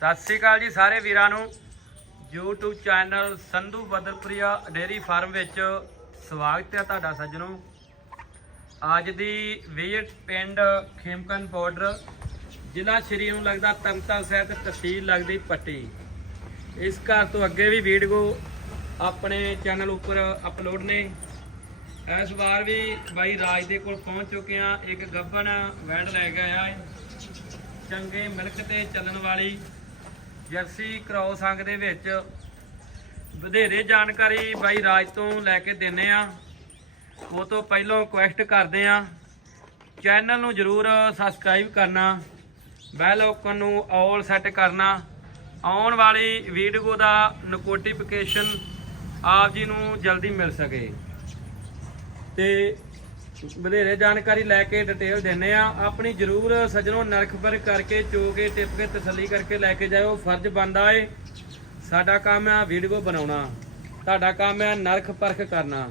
ਸਤਿ ਸ੍ਰੀ ਅਕਾਲ ਜੀ ਸਾਰੇ ਵੀਰਾਂ ਨੂੰ। YouTube channel Sandhu Badalpuria dairy farm ਵਿੱਚ ਸਵਾਗਤ ਹੈ ਤੁਹਾਡਾ ਸੱਜਣੋ। ਅੱਜ ਦੀ ਵਿਜ਼ਿਟ ਪਿੰਡ ਖੇਮਕਨ ਬਾਰਡਰ, ਜ਼ਿਲ੍ਹਾ ਸ਼੍ਰੀ ਨੂੰ ਲੱਗਦਾ ਤਮਤਾ ਸਾਹਿਬ ਤੇ ਤਹਿਸੀਲ ਲੱਗਦੀ ਪੱਟੀ। ਇਸ ਘਰ ਤੋਂ ਅੱਗੇ ਵੀ ਵੀਡੀਓ ਆਪਣੇ ਚੈਨਲ ਉੱਪਰ ਅਪਲੋਡ ਨੇ। ਇਸ ਵਾਰ ਵੀ ਬਾਈ ਰਾਜ ਦੇ ਕੋਲ ਪਹੁੰਚ ਚੁੱਕੇ ਆ ਇੱਕ ਗੱਬਨ ਵੈੜ ਲੈ ਕੇ ਆਇਆ ਹੈ। ਚੰਗੇ ਮਿਲਕ ਤੇ ਚੱਲਣ ਵਾਲੀ ਜਰਸੀ ਕ੍ਰੋਸ ਅੰਗ ਦੇ ਵਿੱਚ। ਵਧੇਰੇ ਜਾਣਕਾਰੀ ਬਾਈ ਰਾਜ ਤੋਂ ਲੈ ਕੇ ਦਿੰਨੇ ਆ। ਉਹ ਤੋਂ ਪਹਿਲਾਂ ਰਿਕੁਐਸਟ ਕਰਦੇ ਆ। ਚੈਨਲ ਨੂੰ ਜਰੂਰ ਸਬਸਕ੍ਰਾਈਬ ਕਰਨਾ। ਬੈਲ ਆਈਕਨ ਨੂੰ ਆਲ ਸੈੱਟ ਕਰਨਾ। ਆਉਣ ਵਾਲੀ ਵੀਡੀਓ ਦਾ ਨੋਟੀਫਿਕੇਸ਼ਨ ਆਪ ਜੀ ਨੂੰ ਜਲਦੀ ਮਿਲ ਸਕੇ। ਤੇ ਵਧੇਰੇ ਜਾਣਕਾਰੀ ਲੈ ਕੇ ਡਿਟੇਲ ਦਿੰਨੇ ਆ ਆਪਣੀ ਜਰੂਰ ਸੱਜਣੋ ਨਰਖ ਪਰ ਕਰਕੇ ਚੋ ਕੇ ਟਿਪ ਕੇ ਤਸੱਲੀ ਕਰਕੇ ਲੈ ਕੇ ਜਾਇਓ। ਫਰਜ਼ ਬਣਦਾ ਏ ਸਾਡਾ ਕੰਮ ਆ ਵੀਡੀਓ ਬਣਾਉਣਾ। ਤੁਹਾਡਾ ਕੰਮ ਆ ਨਰਖ ਪਰਖ ਕਰਨਾ।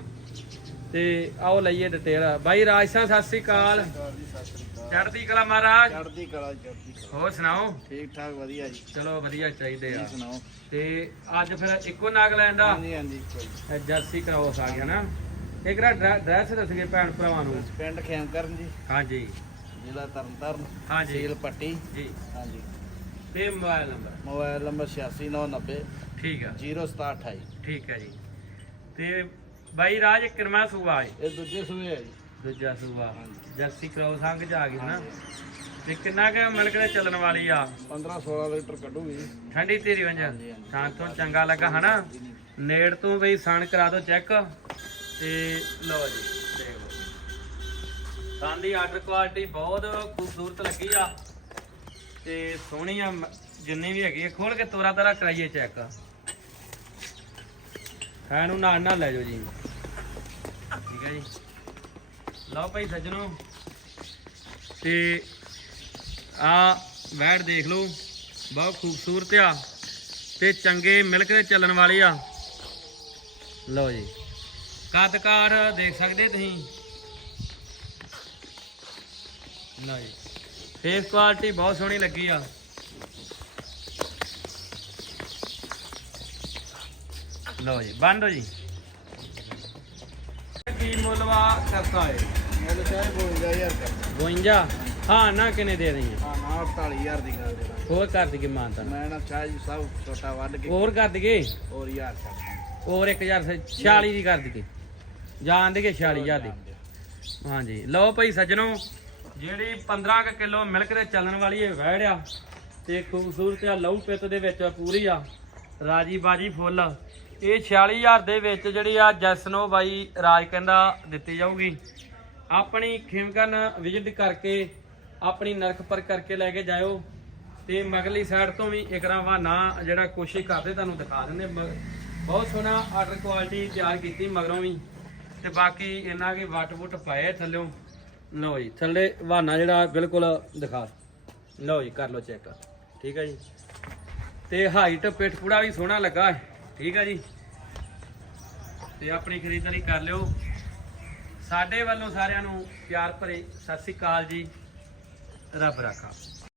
ਤੇ ਆਓ ਲਈਏ ਡਿਟੇਲ ਬਾਈ ਰਾਜ ਸਾਹਿਬ ਸਤਿ ਸ੍ਰੀ ਅਕਾਲ। ਚੜ੍ਹਦੀ ਕਲਾ ਮਹਾਰਾਜ। ਚੜ੍ਹਦੀ ਕਲਾ ਚੜ੍ਹਦੀ ਕਲਾ। ਹੋਰ ਸੁਣਾਓ? ਠੀਕ ਠਾਕ ਵਧੀਆ ਜੀ। ਚਲੋ ਵਧੀਆ ਚਾਹੀਦੇ ਆ। ਸੁਣਾਓ? ਤੇ ਅੱਜ ਫਿਰ ਇੱਕੋ ਨਾਗ ਲੈਂਦਾ ਹਾਂਜੀ ਹਾਂਜੀ ਕੋਈ ਜਰਸੀ ਕਰਾਉਸ ਆ ਗਿਆ ਨਾ। ਰਾ ਡਰੈਸ ਦੱਸਗੇ ਭੈਣ ਭਰਾਵਾਂ ਨੂੰ। ਪਿੰਡ ਖੇਮਕਰਨ ਜੀ। ਹਾਂਜੀ। ਜ਼ਿਲ੍ਹਾ ਤਰਨਤਾਰਨ। ਹਾਂਜੀ। ਤਹਿਸੀਲ ਪੱਟੀ। ਜੀ। ਹਾਂਜੀ। ਤੇ ਮੋਬਾਈਲ ਨੰਬਰ? ਮੋਬਾਈਲ ਨੰਬਰ 8690 ਠੀਕ ਆ। 0728 ਠੀਕ ਹੈ ਜੀ। ਤੇ ਬਾਈ ਰਾਜ ਕਿਰਮਾ ਸੂਆ ਹੈ। ਇਹ ਦੂਜੇ ਸੂਏ ਹੈ ਜੀ। ਦੂਜਾ ਸੂਆ। ਹਾਂਜੀ। ਜਰਸੀ ਕਰਾਉਸ ਸੰਗ ਚ ਆ ਗਈ ਨਾ। ਤੇ ਕਿੰਨਾ ਕੁ ਮਿਲਕ ਦੇ ਚੱਲਣ ਵਾਲੀ ਆ? 15 16 ਲੀਟਰ ਕੱਢੂਗੀ। ਜੀ ਠੰਡੀ ਤੇਰੀ ਵੰਜ ਹਾਂਜੀ, ਹਾਂਜੀ। ਤਾਂ ਤੋਂ ਚੰਗਾ ਲੱਗਾ ਹਨਾ? ਨੇੜ ਤੋਂ ਬਈ ਸਣ ਕਰਾ ਦਿਓ ਚੈੱਕ। ਤੇ ਲਓ ਜੀ, ਦੇਖ ਲਓ। ਸਣ ਦੀ ਆਰਡਰ ਕੁਆਲਿਟੀ ਬਹੁਤ ਖੂਬਸੂਰਤ ਲੱਗੀ ਆ। ਤੇ ਸੋਹਣੀ ਆ, ਮ- ਜਿੰਨੀ ਵੀ ਹੈਗੀ ਆ, ਖੋਲ ਕੇ ਤੋਰਾ ਤਾਰਾ ਕਰਾਈਏ ਚੈੱਕ ਹੈ ਨੂੰ ਨਾਲ ਨਾਲ ਲੈ ਜਾਓ ਜੀ। ਠੀਕ ਹੈ ਜੀ। ਲਓ ਭਾਈ ਸੱਜਣੋ। ਤੇ ਆ ਵੈੜ ਦੇਖ ਲਓ, ਬਹੁਤ ਖੂਬਸੂਰਤ ਆ ਤੇ ਚੰਗੇ ਮਿਲਕ ਦੇ ਚੱਲਣ ਵਾਲੀ ਆ। ਲਓ ਜੀ। ਕੱਦਕਾਰ ਦੇਖ ਸਕਦੇ ਤੁਸੀਂ? ਲਓ ਜੀ। ਫੇਸ ਕੁਆਲਿਟੀ ਬਹੁਤ ਸੋਹਣੀ ਲੱਗੀ ਆ। ਲਓ ਜੀ ਬੰਦ ਜੀ। ਕੀ ਮੁੱਲਵਾ ਕਰਤਾ ਹੈ ਮੇਰੇ ਚਾਹੇ 52000 ਕਰ 52 ਹਾਂ ਨਾ ਕਿਨੇ ਦੇ ਰਹੀ ਆ? ਹਾਂ ਨਾ 48000 ਦੀ ਗੱਲ ਦੇ ਹੋਰ ਕਰ ਦਈਏ ਮਾਨਤਾ ਮੈਂ ਨਾ ਚਾਹ ਜੀ ਸਭ ਛੋਟਾ ਵੱਢ ਕੇ ਹੋਰ ਕਰ ਦਈਏ? ਹੋਰ ਯਾਰ ਕਰ ਹੋਰ 1046 ਦੀ ਕਰ ਦਈਏ। ਜਾਣ ਦੇਗੇ 46000 ਦੀ ਹਾਂਜੀ। ਲਓ ਭਾਈ ਸੱਜਣੋ ਜਿਹੜੀ 15 ਕੁ ਕਿਲੋ ਮਿਲਕ ਦੇ ਚੱਲਣ ਵਾਲੀ ਇਹ ਵਹਿੜ ਆ ਤੇ ਖੂਬਸੂਰਤ ਆ ਲਹੂ ਪਿੱਤ ਦੇ ਵਿੱਚ ਪੂਰੀ ਆ। ਰਾਜੀ ਬਾਜੀ ਫੁੱਲ। ਇਹ 46000 ਦੇ ਵਿੱਚ ਜਿਹੜੀ ਆ ਜੈਸਨੋ ਬਾਈ ਰਾਜ ਕਹਿੰਦਾ ਦਿੱਤੀ ਜਾਊਗੀ। ਆਪਣੀ ਖੇਮਕਨ ਵਿਜ਼ਿਟ ਕਰਕੇ ਆਪਣੀ ਨਰਖ ਪਰ ਕਰਕੇ ਲੈ ਕੇ ਜਾਇਓ ਤੇ ਮਗਲੀ ਸਾਈਡ ਤੋਂ ਵੀ ਇਕਰਾ ਨਾ ਜਿਹੜਾ ਕੋਸ਼ਿਸ਼ ਕਰਦੇ ਤੁਹਾਨੂੰ ਦਿਖਾ ਦਿੰਦੇ ਬਹੁਤ ਸੋਹਣਾ ਆਰਡਰ ਕੁਆਲਿਟੀ ਤਿਆਰ ਕੀਤੀ ਮਗਰੋਂ ਵੀ। ਤੇ ਬਾਕੀ ਇਹਨਾਂ ਕੇ ਵੱਟ ਵੁੱਟ ਪਾਏ ਥੱਲਿਓਂ। ਲਓ ਜੀ, ਥੱਲੇ ਵਾਨਾ ਜਿਹੜਾ ਬਿਲਕੁਲ ਦਿਖਾ। ਲਓ ਜੀ, ਕਰ ਲਓ ਚੈੱਕ। ਠੀਕ ਹੈ ਜੀ। ਤੇ ਹਾਈਟ ਪਿੱਠ ਪੂੜਾ ਵੀ ਸੋਹਣਾ ਲੱਗਾ। ਠੀਕ ਹੈ ਜੀ। ਤੇ ਆਪਣੀ ਖਰੀਦਦਾਰੀ ਕਰ ਲਿਓ। ਸਾਡੇ ਵੱਲੋਂ ਸਾਰਿਆਂ ਨੂੰ ਪਿਆਰ ਭਰੇ ਸਤਿ ਸ੍ਰੀ ਅਕਾਲ ਜੀ। ਰੱਬ ਰਾਖਾ।